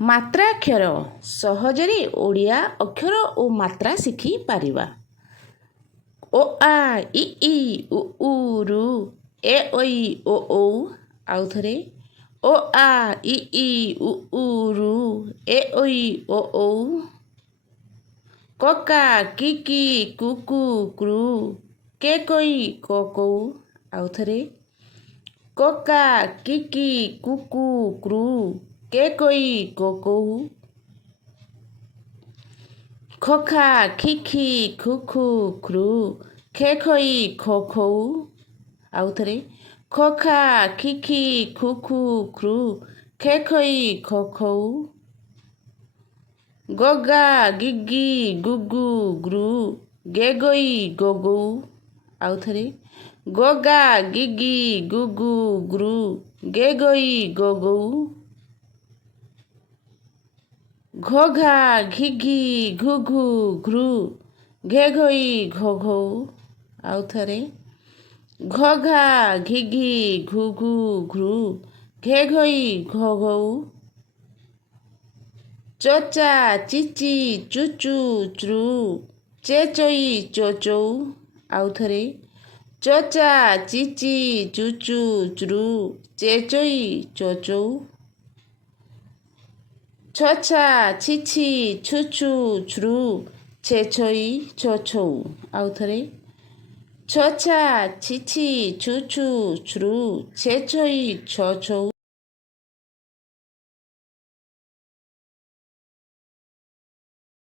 ମାତ୍ରାକ୍ଷର ସହଜରେ ଓଡ଼ିଆ ଅକ୍ଷର ଓ ମାତ୍ରା ଶିଖିପାରିବା। ଓ ଆ ଇ ଇ ଉ ଉ ରୁ ଏ ଐ ଓ ଔ। ଆଉ ଥରେ ଓ ଆ ଇ ଇ ଉ ଉ ରୁ ଏ ଐ ଓ ଔ। କକା କିକି କୁକୁ କ୍ରୁ କେ କଇ କ କଉ। ଆଉ ଥରେ କକା କିକି କୁକୁ କ୍ରୁ କେ କଇ କ କଉ। ଖଖା ଖିଖି ଖୁଖୁ ଖ୍ରୁ ଖେ ଖଇ ଖ ଖଉ। ଆଉ ଥରେ ଖଖା ଖିଖି ଖୁଖୁ ଖ୍ରୁ ଖେ ଖଇ ଖ ଖଉ। ଗଗା ଗିଗି ଗୁଗୁ ଗ୍ରୁ ଗେ ଗଇ ଗ ଗଉ। ଆଉ ଥରେ ଗଗା ଗିଗି ଗୁଗୁ ଗ୍ରୁ ଗେ ଗଇ ଗ ଗଉ। ଘୋଘା ଘିଘି ଘୁଘୁ ଘ୍ରୁ ଘେ ଘଇ ଘ ଘଉ। ଆଉ ଥରେ ଘୋଘା ଘିଘି ଘୁଘୁ ଘ୍ରୁ ଘେ ଘଇ ଘ ଘଉ। ଚଚା ଚିଚି ଚୁଚୁ ଚ୍ରୁ ଚେ ଚଇ ଚ ଚଉ। ଆଉ ଥରେ ଚଚା ଚିଚି ଚୁଚୁ ଚ୍ରୁ ଚେ ଚଇ ଚ ଚଉ। ଛଛା ଛିଛି ଛୁଛୁ ଚ୍ରୁ ଛେ ଛଇ ଛ ଛଉ। ଆଉ ଥରେ ଛଛା ଛିଛି ଛୁଛୁ ଚ୍ରୁ ଛେ ଛଇ ଛ ଛଉ।